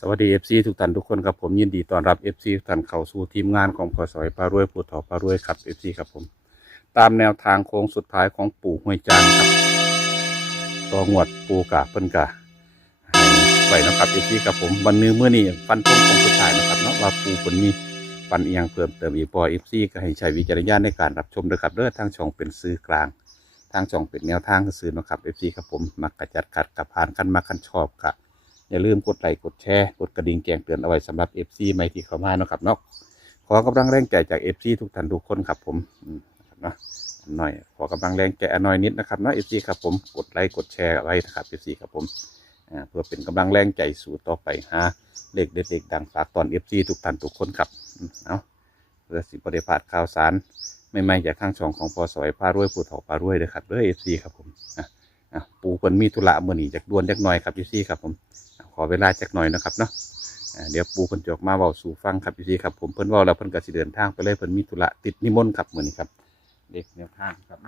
สวัสดีเอฟซีทุกท่านทุกคนครับผมยินดีต้อนรับเอฟซีทุกท่านเข้าสู่ทีมงานของพอสอยปารวยผู้ถอปารวยครับเอฟซีครับผม ตามแนวทางโค้งสุดท้ายของปู่ห้วยจางครับต่องวดปูกะเพิ่นกะให้ไว้นะครับเอฟซีครับผมวันนี้เมื่อนี้ฟันธงของสุดท้ายนะครับเนาะว่าปูคนนี้ฟันเอียงเพิ่มเติมอีกพอเอฟซีก็ให้ใช้วิจารณญาณในการรับชมด้วยครับเด้อทางช่องเป็นซื้อกลาง ทางช่องเป็นแนวทางซื้อนะครับเอฟซีครับผมมักกระจัดขัดกับผ่านกันมากันชอบครับ อย่าลืมกดไลค์กดแชร์กดกระดิ่งแจ้งเตือนเอาไว้สำหรับ FC ใหม่ที่เข้ามาเนาะครับเนาะขอกำลังแรงใจจาก FC ทุกท่านทุกคนครับผมนะครับเนาะอันหน่อยขอกำลังแรงใจนหน่อยนิดนะครับเนาะ FC ครับผมกดไลค์กดแชร์ไว้นะครับ FC ครับผมเพื่อเป็นกำลังแรงใจสู่ต่อไปหาเลขเด็ดเลขดังฝากตอน FC ทุกท่านทุกคนครับเอาเพื่อสิบริพาดข่าวสารใหม่ๆจากทางช่องของพอสอยพารวยผู้ถอพารวยเลยครับเด้อ FC ครับผมอะอะปูคนมีธุระเมื่อนี้จากด่วนจากหน่อยครับ FC ครับผม ขอเวลาจักหน่อยนะครับเนาะเดี๋ยวปูเพิ่นจอกมาเว้าสู่ฟังครับพี่ครับผมเพิ่นว่าแล้วเพิ่นก็สิเดินทางไปเลยเพิ่นมีธุระติดนิมนต์ครับมื้อนี้ครับ เด็กแนวทางครับ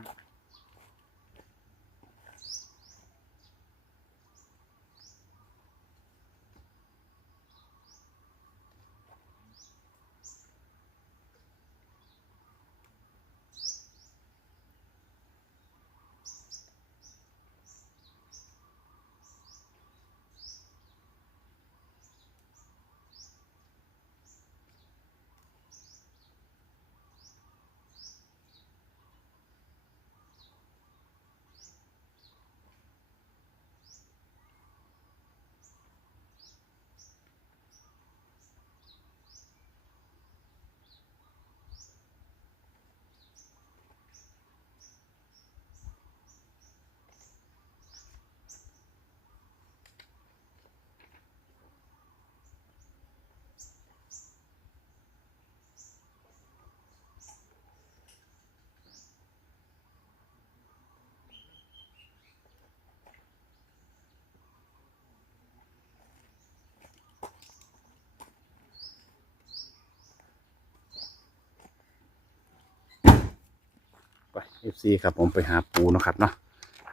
ไป FC ครับผมไปหาปูนะครับเนาะ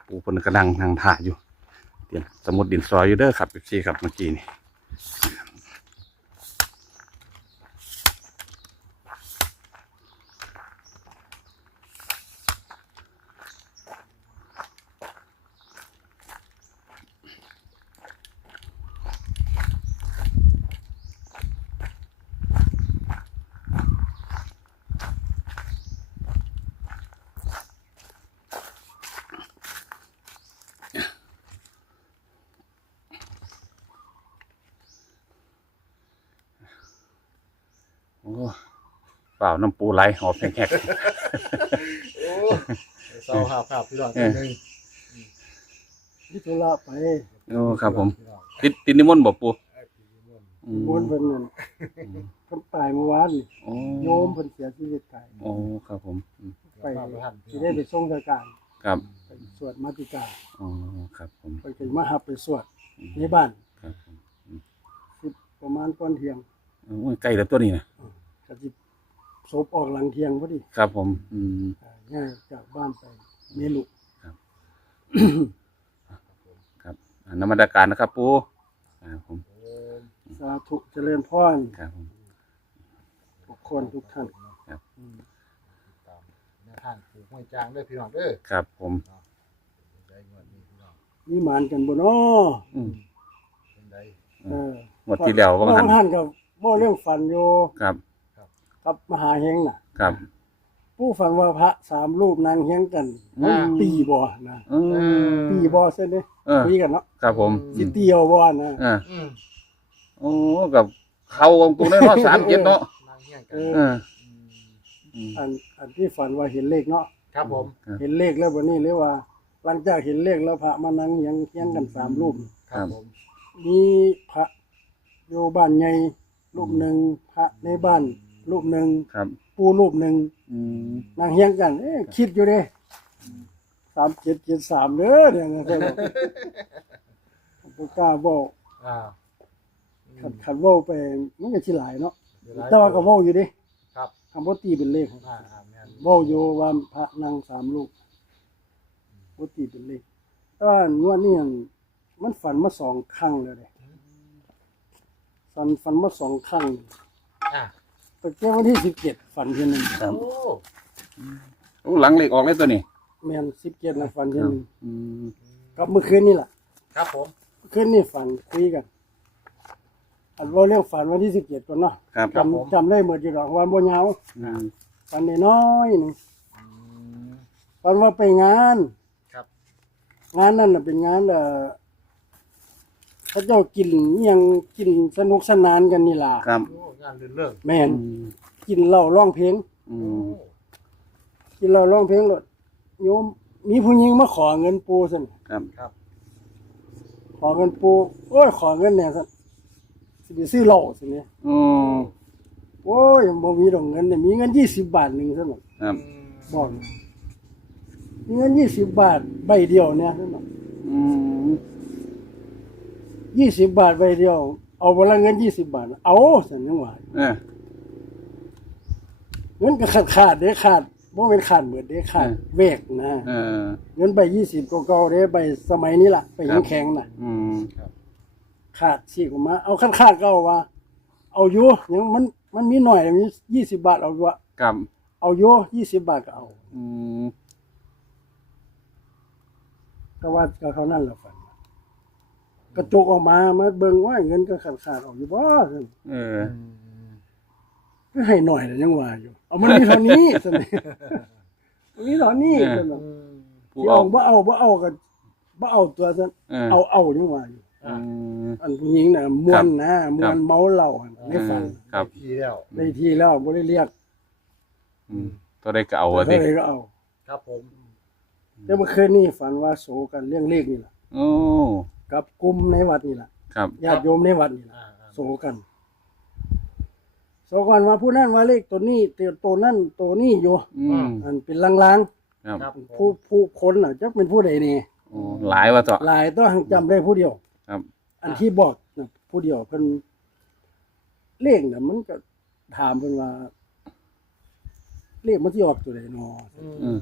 ปูเพิ่นกำลังทางถ่าอยู่เตรียมสมุดดินซอยอยู่เด้อครับ FC ครับเมื่อกี้นี่ เปล่าน้ำปูไหลหอบแหกโอ้เศร้าครับครับพี่น้องเออหนึ่งที่ธุระไปๆโอ้ครับผมพี่น้องติดติดนิมนต์บ่ปูไอ้พี่นิมนต์อืมมนต์เพิ่นนั่นเพิ่นตายเมื่อวานนี่โอ้โยมเพิ่นเสียชีวิตตายโอ้ครับผมอืมไปมาบ่ทันสิได้ไปส่งราชการครับไปสวดมาติกาอ๋อครับผมเพิ่นก็มาหับไปสวดอืมในบ้านครับผมสิประมาณตอนเที่ยงโอ้ยใกล้แล้วตัวนี้นะ ก็สิศพออกหลังเที่ยงพอดีครับผม อืม อ่าย้ายจากบ้านไปเมลุครับอ่านมัสการนะครับปูอ่าผมโอ้สาธุเจริญพรครับผม ทุกคนทุกท่านครับ อืมตามแนวทางผูกห้วยจางเด้อพี่น้องเด้อครับผม เป็นไดงวดนี้พี่น้องมีหมานกันบ่น้ออืม เป็นไดเออหมดที่แล้วก็บ่มาหันหันก็บ่เรื่องฝันอยู่ ครับ กับมหาเฮงน่ะ ครับ ผู้ฝันว่าพระสามรูปนางเฮียงกันอืม ตีบ่นะอืมตีบ่เส้นเด้เออตีกันเนาะครับผมสิเตียวบ่นะอ่าอืมโอ้กับเขาของตัวน้อยเนาะสามเจ็ดเนาะนางเฮี้ยงกัเอนอเอออืมอืมอันอันที่ฝันว่าเห็นเลขเนาะครับผม เห็นเลขแล้ววันนี้เรียกว่า หลังจากเห็นเลขแล้วพระมานั่งเฮียงเฮียงกันสามรูป ครับผม มีพระอยู่บ้านใหญ่รูปหนึ่งพระในบ้าน รูปหนึ่งครับปู่รูปหนึ่งอืมนั่งเฮียงกัน เอ๊ะคิดอยู่เด้สามเจ็ดเจ็ดสามเด้อเนี่ยนะเพิ่นบอกบ่กล้าบอกอ่าขันขันเว่าไปมันก็สิหลายเนาะเวลาแต่ว่าก็เว้าอยู่เดิครับคำว่าตีเป็นเลขอ่าอ่าแม่นเว้าอยู่ว่าพระนั่งสามลูกบ่ตีเป็นเลขแต่ว่างวดนี้มันฝันมาสองครั้งแล้วเด้ฝันฝันมาสองครั้ง อะ ไปแก้วันที่สิบเจ็ดฝันทีหนึ่งครับโอ้โอ้หลังเลขออกเลยตัวนี้แมนสิบเจ็ดนะฝันทีหนึ่งอืมกับเมื่อคืนนี่แหละครับผมเมื่อคืนนี่ฝันคุยกันอันว่าเรื่องฝันวันที่สิบเจ็ดก่อนเนาะครับจำจำได้หมดอยู่หรอกวันบ่ยาวอืมฝันน้อยๆหนึงอืม ฝันว่าไปงาน ครับ งานนั่นน่ะเป็นงานเอ่อ เขาเจ้ากินอิหยังกินสนุกสนานกันนี่ล่ะครับโอ้งานเรื่องเรื่องแม่นอืมกินเหล้าร้องเพลง อืโอ้มกินเหล้าร้องเพลงโลดโยมมีผู้หญิงมาขอเงินปูซั่นครับครับขอเงินปูโอ้ยขอเงินแหน่ซั่นสิไปซื้อเหล้าซั่นนี่อืมโอ้ยบ่มีดอกเงินเนี่ยมีเงิน20บาทหนึงซั่นน่ะครับบอกมีเงิน20บาทใบเดียวเนี่ยซั่นน่ะอืม 20บาทใบเดียว เอาบ่ละเงิน20บาท เอาซั่นจังว่าเออเงินก็ขาดขาดเด้ขาดบ่เป็นขาดเบิดเด้ขาดเออเวกนะเออ เงินใบ20เก่าๆเด้ใบสมัยนี้ล่ะใบครับแข็งๆน่ะ อืมขาดสิออกมา เอาคันขาดก็เอาว่าเอาอยู่ยังมันมันมีหน่อยมี20บาทเอาอยู่อะครับเอาอยู่20บาทก็เอาอืมก็ว่าก็เขานั่นแหละฝัน กระจกออกมามาเบิ่งว่าเงินก็ขาดขาดๆออกอยู่บ่ซั่นเออ ก็ให้หน่อยแต่ยังว่าอยู่ เอามันมีเท่านี้ซั่นนี่ มันมีเท่านี้ซั่นน่ะอืมผู้สิเอาเอาบ่เอาบ่เอาก็บ่เอาตัวซั่นเออเอาเอายังว่าอยู่ อืม อันผู้หญิงน่ะมวนนะมวนเมาเหล้าหั่นในฝันครับ ทีแล้วได้ที่แล้วบ่ได้เรียกอืมตัวได้ก็เอาอะสิเท่าไหร่ก็เอา ครับผมแต่เมื่อคืนนี้ฝันว่าโศกันเรื่องเลขนี่ล่ะโอ้ กับกลุ่มในวัดนี่ล่ะครับญาติโยมในวัดนี่ล่ะอ่าอ่าโศกันโศกันว่าผู้นั้นว่าเลขตัวนี้ตัวตัวนั้นตัวนี้อยู่อืมอันเป็นลางครับครับๆผู้ผู้คนน่ะจักเป็นผู้ใดนี่โอ้หลายว่าต่อ หลายต้องจำได้ผู้เดียว ครับ อันที่บอกน่ะผู้เดียวเพิ่นเลขน่ะ มันก็ถามเพิ่นว่า เลขมันสิออกตัวใดเนาะอืม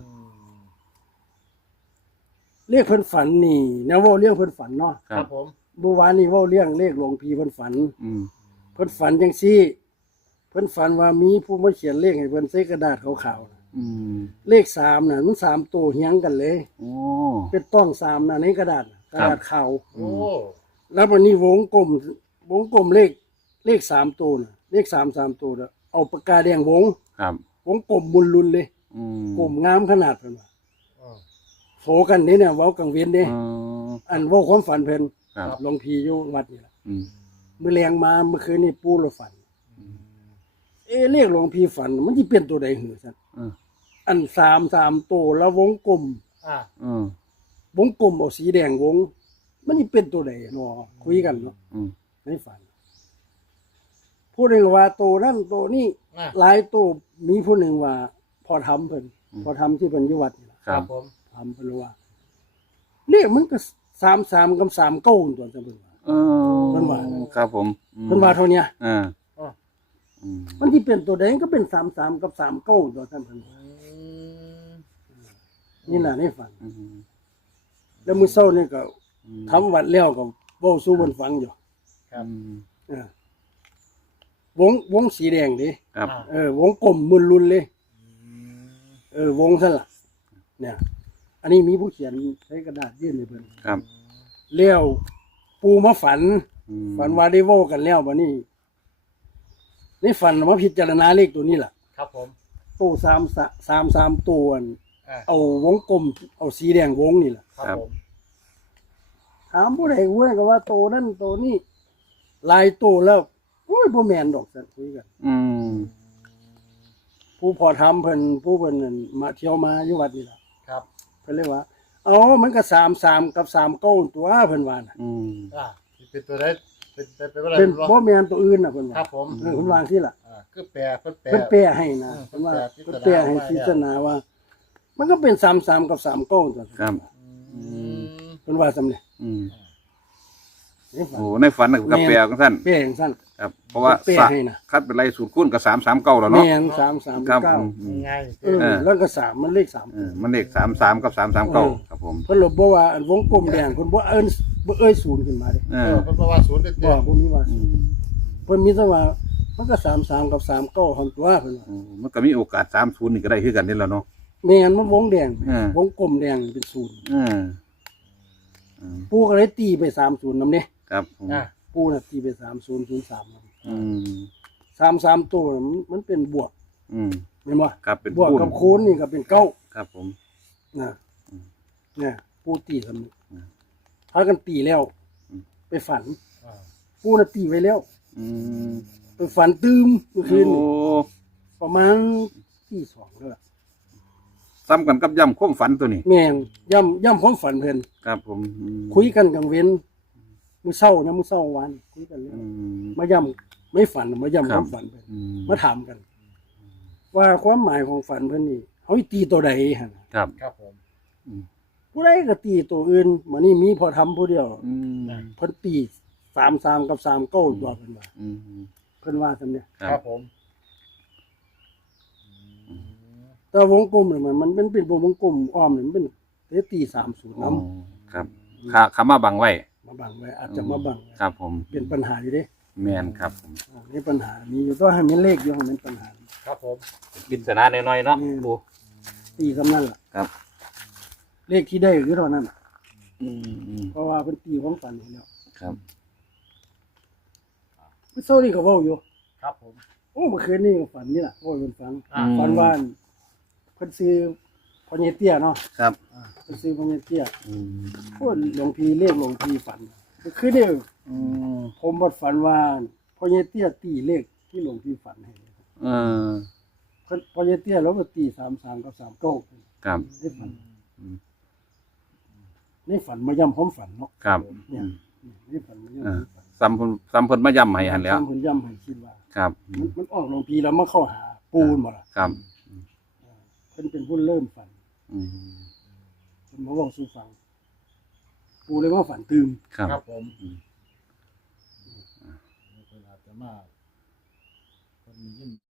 เลขเพิ่นฝันนี่แนวเว้าเรื่องเพิ่นฝันเนาะคครัรับบผมเมื่อวานนี้เว้าเรื่องเลขหลวงพี่เพิ่นฝัน อืมเพิ่นฝันจังซี่ เพิ่นฝันว่ามีผู้มาเขียนเลขให้เพิ่นใส่กระดาษขาวๆน่ะอืมเลขสามน่ะมันสามตัวเฮียงกันเลย โอ้ เป็นต้องสามน่ะในกระดาษน่ะกระดาษขาว โอ้แล้ววันนี้วงกลมวงกลมเลขเลขสามตัวน่ะเลขสามสามตัวน่ะเอาปากกาแดงวง ครับ วงกลมบุญลุนเลยอืมกลมงามขนาดเพิ่นว่าอ่า โผกันนี่เนี่ยเว้ากังเวียนเด้อ๋อ อันเว้าความฝันเพิ่นครับ หลวงพี่อยู่วัดนี่ล่ะอืมมื้อแรงมาเมื่อคืนนี้ปู่เราฝัน เอะเลขหลวงพี่ฝัน มันสิเป็นตัวใดหือซั่นอืมอันสามสามตัวแล้ววงกลม อ่าอืมวงกลมเอาสีแดงวง มันสิเป็นตัวใดเนาะคุยกันเนาะอืมในฝัน ผู้หนึ่งว่าตัวนั่นตัวนี้อ่าหลายตัวมีผู้หนึ่งว่า พอทำเพิ่นพอทำที่เพิ่นอยู่วัดนี่ล่ะครัครับบผม ทำเพิ่นว่าเรียกมันก็สามสามกับสามเก้าตัวจังเพิ่นว่า เออเพิ่นว่า ครับผมอืมเพิ่นว่าเท่าเนี้ยอ่าอ่าอืมมันที่เป็นตัวใดก็เป็นสามสามกับสามเก้าตัวท่านเพิ่นว่าอืมนี่น่ะในฝัน อืมแล้วมื้อเช้านี่ก็อืมทำวัดแล้วก็เว้าสู่เพิ่นฟังอยู่ครับอืมเออวงวงสีแดงดิครับอ่าเออ วงกลมมุนลุนเลยอืมเออ วงซะล่ะเนี่ย อันนี้มีผู้เขียนใช้กระดาษยื่นให้เพิ่นครับ เลี้ยวปูมาฝัน อืมฝันว่าได้เว้ากันแล้วบัดนี้ในฝันมาพิจารณาเลขตัวนี้ล่ะครับผมตู้สามสะสามสามตัวอันอ่าเอาวงกลม เอาสีแดงวงนี่ล่ะ ครับผมถามผู้ใดเว้ยก็ว่าโตนั่นโตนี่หลายโตแล้วโอ้ยบ่แม่นดอกสันคุยกัน อืมผู้พอทำเพิ่นผู้เพิ่นนั่นมาเที่ยวมาอยู่วัดนี่ล่ะ ครับเพิ่นเลยว่า เอามันก็สามสามกับสามเก้าตัวเพิ่นว่าน่ะอืมอ่าเป็นตัวได้เป็นเป็นเป็นอะไรเป็นบ่บ่แม่นตัวอื่นน่ะเพิ่นคว่ารับผมเออเพิ่นวาจังซี่ล่ะอ่าคือแปลเพิ่นแปลเพิ่นแปลให้นะอืมเพิ่นว่าเพิ่เพิ่นนแปแปลลให้พิพิจาจารรณาณา ว่า มันก็เป็นสามสามกับสามเก้าตัวครับ อืมเพิ่นว่าซำนี่อืมนี่ฝันโอ้ในฝันน่ะกับแปลของท่าน แปลจังซั่น ครับเพราะว่าแปลสะให้นะคัดเป็นไรสูตรคูณกับสามสามเก้าแล้วเนาะแม่นสามสามครับเก้าอืม ง่ายเออเออ แล้วก็สามมันเลขสาม เออมันเลขสามสามกับสามสามเก้าเออ ครับผมเพิ่นเลยบอกว่าอันวงกลมแดงเพิ่นบ่เอิ้นบ่เอ้ยศูนย์ขึ้นมาเด้เอเอออเพิ่นบอกว่าศูนย์เด็ดบ่บ่มีว่าอืศูนย์มเพิ่นมีแต่ว่ามันก็สามสามกับสามเก้าของตัวเพิ่นว่าอืมมันก็มีโอกาสสามศูนย์นี่ก็ได้คือกันนี่แหล้วเนาะ แม่นมันวงแดงอ่าวงกลมแดงเป็นศูนย์อืมอืมปูก็เลยตีไปสามศูนย์นำเนี่ยครับผม อะ ปูน่ะตีไปสามศูนย์ศูนย์สามอืมสามสามตัวน่ะมันมันเป็นบวกอืม เห็นบ่ครับเป็นบวกคูณ กับคูณนี่ก็เป็นเก้าครับผม นะอืมเนี่ยปูตีทำนี้อืมพากันตีแล้ว อืม ไปฝัน อ่าปูน่ะตีไว้แล้ว อืมไปฝันตืมเมื่อคืนโอ้นี่ประมาณที่สองแล้วล่ะซ้ำกันกับย่ำข้มฝันตัวนี้ แม่งย่ำย่ำความฝันเพิ่นครับผมอืมคุยกันกลางเว้น มื้อเช้านะมื้อเช้าวันคุยกันแล้วอืมมาย่ำไม่ฝันมาย่ำคครับวามฝันเพิ่นอืมมาถามกัน ว่าความหมายของฝันเพิ่นนี่เขาสิตีตัวใดหั่นครับครับผมอืมผู้ใดก็ตีตัวอื่นมื้อนี้มีพอทำผู้เดียวอืมเพิ่นตี33กับ39ตัวเพิ่นว่าอืมเพิ่นว่าซั่นเนี่ยคครัรับบผมอืมแต่วงกลมนี่มันมันเป็นเป็นวงกลมอ้อมนี่มันเป็นเตตี30อ๋นํอครับขาขามาบังไว้ มาบังไว้อาจจะมาบังไว้ครับผมเป็นปัญหาอยู่เด้แมนครับผมอ่านี่ปัญหามีอยู่ตัวให้มีเลขอยู่ให้มันปัญหา ครับผมกินสนาหน่อยๆเนาะอืมปูตีสำนั่นล่ะครับ เลขที่ได้คือเท่านั้นอืมอืมเพราะว่าเพิ่นตีของฝันให้แล้วครับพี่โซนี่ก็เว้าอยู่ ครับผมโอ้เมื่อคืนนี่ก็ฝันนี่ล่ะโอ้ยเพิ่นฝันอ่าฝันว่าเพิ่นซื้อ พอเนเตี้ยเนาะครับเพิ่นซื้อพอเนเตี้ยอืมโอ้ยหลวงพี่เรียกหลวงพี่ฝันเมื่อคืนนี่อืมผมบ่ฝันว่าพอเนเตี้ยตีเลขที่หลวงพี่ฝันให้เออเพิ่นพอเนเตี้ยแล้วก็ตี33กับ39ครับได้ฝันอืมในฝันมาย้ำความฝันเนาะครับเนี่ยนี่ฝันมันยังอ่าฝันซ้ำเพิ่นซ้ำเพิ่นมาย่ำให้หันแล้วทำผลย่ำให้คิดว่า ครับมันมันออกหลวงพีแล้วมาเข้าหาปูนบ่ล่ะครับ เพิ่นเป็นผู้เริ่มฝัน อืมเพิ่นมาบอกสู่ฟังปูเลยว่าฝันตื่มครับ ครับผมอืมนี่คนอาจจะมาคนมียิน